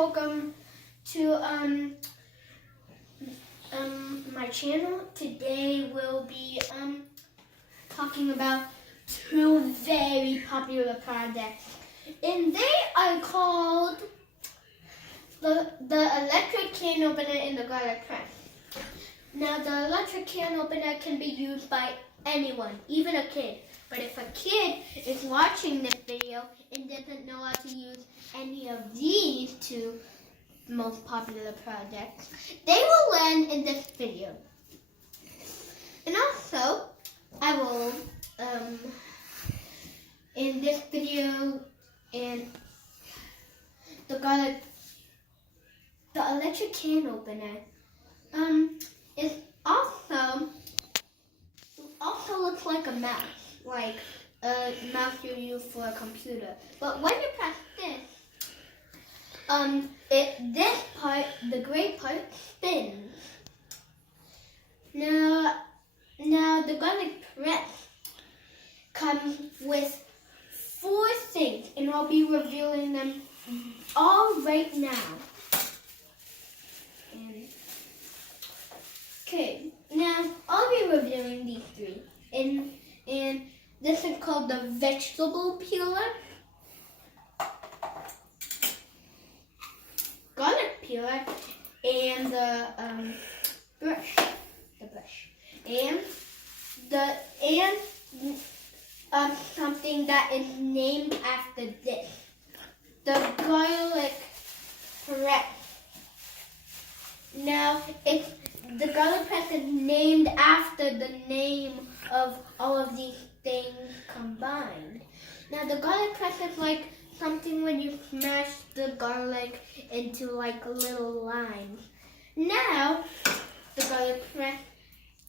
welcome to my channel. Today we'll be talking about two very popular projects, and they are called the electric can opener and the garlic press. Now, the electric can opener can be used by anyone, even a kid. But if a kid is watching this video and doesn't know how to use any of these two most popular projects, they will learn in this video. And also, I will, in this video, and the electric can opener, is also looks like a mouse. Like a mouse you use for a computer. But when you press this, this part, the gray part, spins. Now the garlic press comes with 4 things, and I'll be revealing them all right now. Okay, now I'll be reviewing these 3, and this is called the vegetable peeler, garlic peeler, and the brush, and something that is named after this, the garlic press. Now the garlic press is named after the name of all of these things combined. Now the garlic press is like something when you smash the garlic into like little lines. Now the garlic press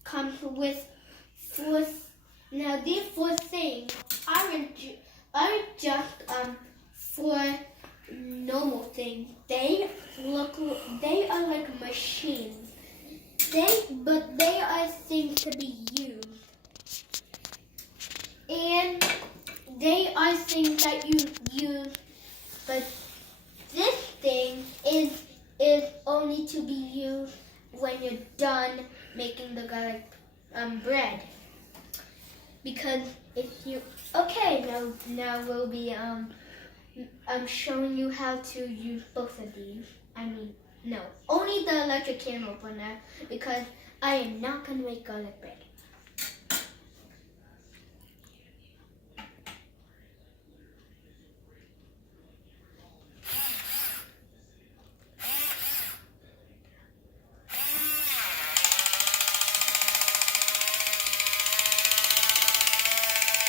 comes with 4. Now these 4 things aren't just 4 normal things. They are like machines. But they are things to be used. And they are things that you use, but this thing is only to be used when you're done making the garlic bread. Because if you now we'll be showing you how to use both of these. No, only the electric can opener, because I am not going to make garlic bread.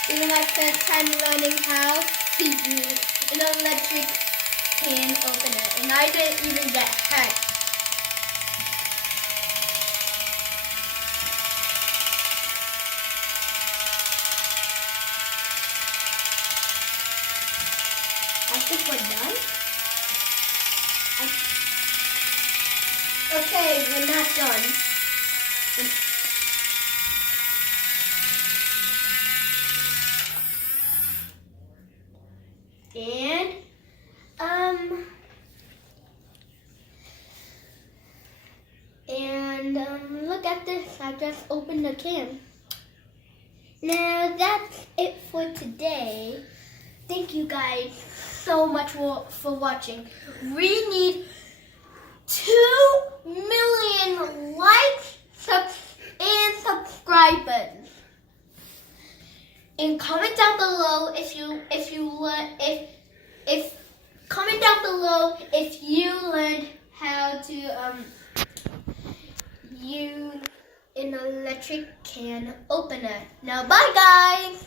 This is my first time learning how to use an electric can opener, and I didn't even get hurt. I think we're done. Okay, we're not done. And look at this, I just opened the can. Now that's it for today. Thank you guys so much for watching. We need 2 million likes and subscribers. And comment down below comment down below if you learned how to use an electric can opener. Now bye guys!